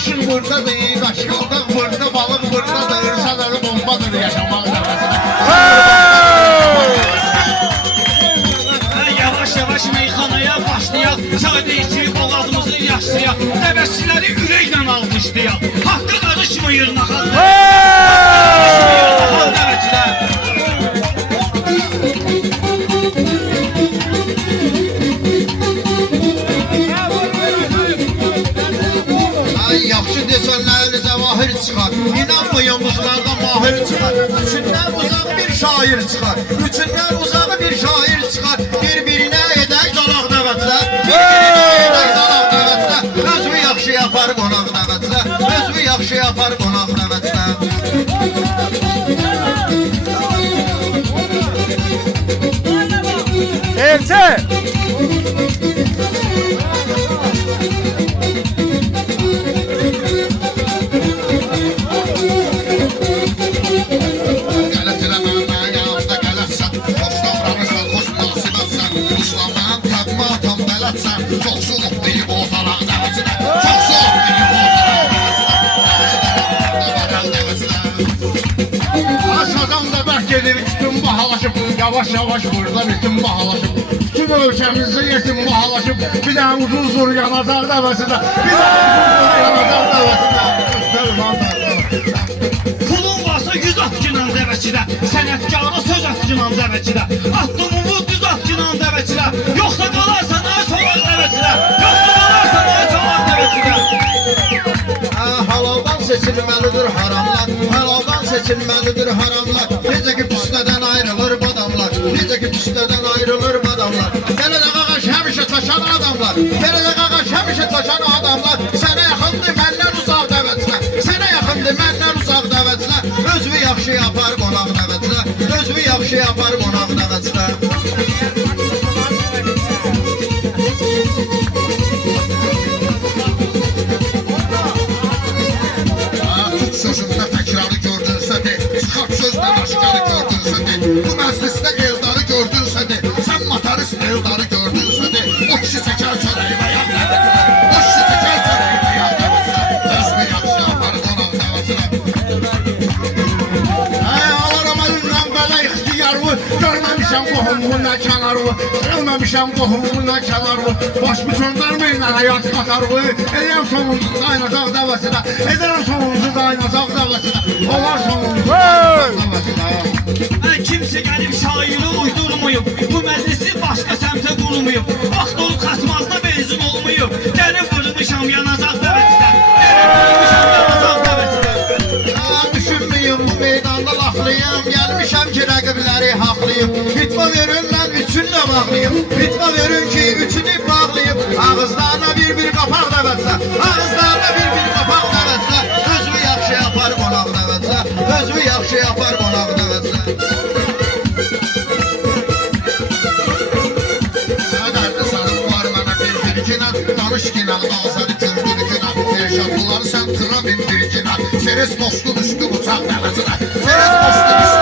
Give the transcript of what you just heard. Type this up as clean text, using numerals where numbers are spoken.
işin buradadır, qaşqıldıq burada, balıq buradadır, sələri bombadır yaşamaq dəvəsinə. Yavaş yavaş meyxanaya başlayaq, sadə içib boğazımızı yaşlayaq, dəvəçiləri ürəklə alqışlayaq, haqqa qarışmayır naxal. Yaxşı desənləri cəvahir çıxar, inanmayanmışlardan mahir çıxar. Üçündən uzaq bir şair çıxar, üçündən uzağı bir şair çıxar. Bir-birinə edək qalaq dəvətlər, bir-birinə edək qalaq dəvətlər. Özü yaxşı yapar qonaq dəvətlər, özü yaxşı yapar qonaq dəvətlər. Erçə! Çok soğuk bir bozalaq dəvəsinə, çok soğuk bir bozalaq dəvəsinə. Aşağıdan da bərk edir, bütün bahalaşıb, yavaş yavaş burada bütün bahalaşıb. Bütün ölkəmizdə yetim bahalaşıb, bir dənə uzun zur yanacaq dəvəsinə, bir dənə uzun zur yanacaq dəvəsinə. Pulun varsa 100 atçınan dəvəçidə, sənətkara söz atçınan dəvəçidə, atdımımı düz atçınan dəvəçidə, yoxsa qalarsan ay soğan dəvəçidə, yoxsa qalarsan ay soğan dəvəçidə. Halaldan seçilməlidir haramlar, halaldan seçilməlidir haramlar. Necə ki püstədən ayrılır badamlar, necə ki püstədən ayrılır badamlar. Belə də qaqaş həmişə taşan adamlar, belə də qaqaş həmişə taşan adamlar. Sənə yaxındır məndən uzaq dəvətlər, sənə yaxındır məndən uzaq dəvətlər. Özü yaxşı yapar qonaq dəvətlər, özü yaxşı yapar qonaq dəvətlər. Sözümdə təkrarı gördünsə de, çıxart sözlə aşkarı gördünsə de, bu məclisdə eldarı gördünsə de, sən matarist eldarı gördünsə de, o kişi çəkər çörəyimə yağ dəvəsinə, o kişi çəkər çörəyimə yağ dəvəsinə, özü yaxşı yapar qonaq dəvəsinə. Alaram əlimdən belə ixtiyarımı, görməmişəm qohumumun nə kənarımı, görməmişəm qohumumun nə kənarımı, baş bir göndərməyin həyat qatarımı, eləyəm sonunuzu qaynacaq dəvəsinə, edərəm sonunuzu qaynacaq dəvəsinə, olar sonunuzu qaynacaq dəvəsinə. Kimsə gəlib şairi uydurmayıb, bu məclisi başqa səmtə qurmayıb, vaxt olub xasmazda benzin olmayıb, gəlib vurmuşam yanacaq dəvəçidə, gəlib vurmuşam yanacaq dəvəçidə. Düşünməyim bu meydanda laflıyım, gəlmişəm ki rəqibləri haqlıyım, fitva verin mən üçünlə bağlıyım, fitva verin ki üçünü bağlıyım, ağızlarına bir qapaq dəvətsə, ağızlarına bir qapaq dəvətsə, özü yaxşı yapar qonaq dəvətsə, özü yaxşı yapar qonaq dəvətsə. Dərdi sarım var mənə bir günə, danış günə, ağzarı güldür günə, Elşad bunları sən tıra min bir günə, Seres dostun üstü uçaq dəvəsinə, Seres dostun üstü